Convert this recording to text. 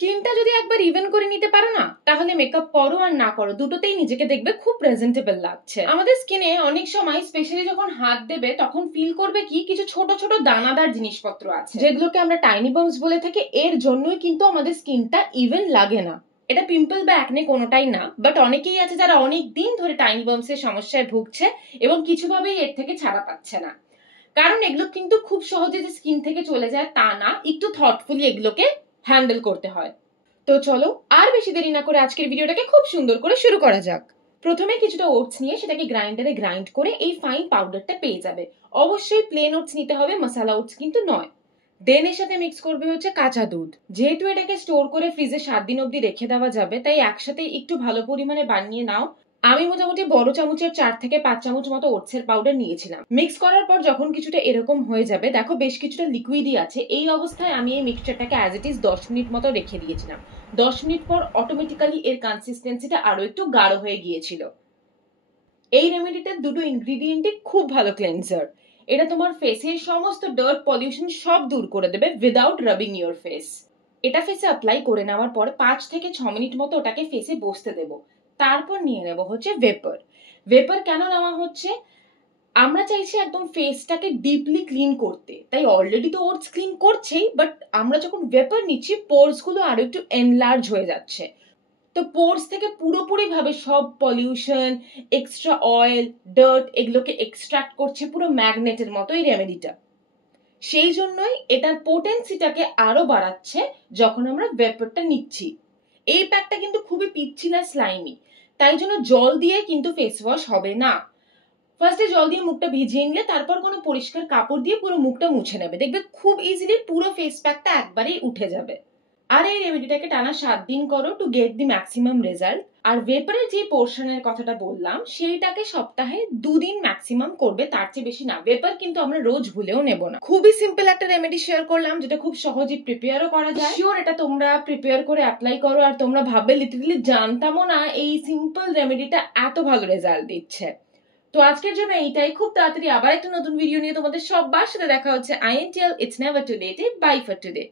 স্কিনটা যদি একবার ইভেন করে নিতে পারো না, তাহলে মেকআপ করো আর না করো দুটোতেই নিজেকে দেখবে খুব প্রেজেন্টেবল লাগছে। আমাদের স্কিনে অনেক সময় স্পেশালি যখন হাত দেবে তখন ফিল করবে কি কিছু ছোট ছোট দানাদার জিনিসপত্র আছে, যেগুলোকে আমরা টাইনি বাম্পস বলে থাকি। এর জন্যই কিন্তু আমাদের স্কিনটা ইভেন লাগে না। এটা পিম্পল বা অ্যাকনে কোনোটাই না, বাট অনেকেই আছে যারা অনেক দিন ধরে টাইনি বাম্পস এর সমস্যায় ভুগছে এবং কিছুভাবেই এর থেকে ছাড়া পাচ্ছে না। কারণ এগুলো কিন্তু খুব সহজে যে স্কিন থেকে চলে যায় তা না, একটু থটফুলি এগুলোকে হ্যান্ডেল করতে হয়। তো চলো আর বেশি দেরি না করে আজকের ভিডিওটাকে খুব সুন্দর করে শুরু করা যাক। প্রথমে কিছুটা ওটস নিয়ে সেটাকে গ্রাইন্ডারে গ্রাইন্ড করে এই ফাইন পাউডারটা পেয়ে যাবে। অবশ্যই প্লেন ওটস নিতে হবে, মশলা ওটস কিন্তু নয়। দেন এর সাথে মিক্স করবে হচ্ছে কাঁচা দুধ। যেহেতু এটাকে স্টোর করে ফ্রিজে 7 দিন অবধি রেখে দেওয়া যাবে, তাই একসাথে একটু ভালো পরিমাণে বানিয়ে নাও। আমি মোটামুটি বড় চামচের 4 থেকে 5 চামচ মতো ওটসের পাউডার নিয়েছিলাম। মিক্স করার পর যখন কিছুটা এরকম হয়ে যাবে, দেখো বেশ কিছুটা লিকুইডই আছে, এই অবস্থায় আমি এই মিক্সচারটাকে অ্যাজ ইট ইজ 10 মিনিট মতো রেখে দিয়েছিলাম। 10 মিনিট পর অটোমেটিক্যালি এর কনসিস্টেন্সিটা আরো একটু গাঢ় হয়ে গিয়েছিল। এই রেমেডিটার দুটো ইনগ্রিডিয়েন্টই খুব ভালো ক্লেনজার। এটা তোমার ফেসের সমস্ত ডার্ট পলিউশন সব দূর করে দেবে উইদাউট রাবিং ইওর ফেস। এটা ফেসে অ্যাপ্লাই করে নেওয়ার পর 5 থেকে 6 মিনিট মতো ওটাকে ফেসে বসতে দেবো। তারপর নিয়ে নেব হচ্ছে ভেপার। ভেপার কেন নেওয়া হচ্ছে? আমরা চাইছি একদম ফেসটাকে ডিপলি ক্লিন করতে, তাই অলরেডি তো ওটস ক্লিন করছেই, বাট আমরা যখন ভেপার নিচ্ছি পোরস গুলো আরো একটু এনলার্জ হয়ে যাচ্ছে। তো পোরস থেকে পুরোপুরি ভাবে সব পলিউশন, এক্সট্রা অয়েল, ডার্ট এগুলোকে এক্সট্রাক্ট করছে পুরো ম্যাগনেটের মতো এই রেমেডিটা। সেই জন্যই এটার পোটেন্সিটাকে আরো বাড়াচ্ছে যখন আমরা ভেপারটা নিচ্ছি। এই প্যাকটা কিন্তু খুবই পিচ্ছিল স্লাইমি, তাই জন্য জল দিয়ে কিন্তু ফেস ওয়াশ হবে না। ফার্স্টে জল দিয়ে মুখটা ভিজিয়ে নিলে তারপর কোনো পরিষ্কার কাপড় দিয়ে পুরো মুখটা মুছে নেবে, দেখবে খুব ইজিলি পুরো ফেস প্যাকটা একবারেই উঠে যাবে। আর এই রেমেডিটাকে টানা 7 দিন করো to get the maximum result. আর ভেপারের যে পোর্শনের কথাটা বললাম সেইটাকে সপ্তাহে 2 দিন ম্যাক্সিমাম করবে, তার চেয়ে বেশি না। ভেপার কিন্তু আমরা রোজ ভুলেও নেব না। খুবই সিম্পল একটা রেমেডি শেয়ার করলাম যেটা খুব সহজেই প্রিপেয়ারও করা যায়। শিওর এটা তোমরা প্রিপেয়ার করে অ্যাপ্লাই করো আর তোমরা ভাববে লিটারালি জানতামও না এই সিম্পল রেমেডিটা এত ভালো রেজাল্ট দিচ্ছে। তো আজকের জন্য এইটাই। খুব তাড়াতাড়ি আবার একটা নতুন ভিডিও নিয়ে তোমাদের সবার সাথে দেখা হচ্ছে। INTL, it's never too late. Bye for today.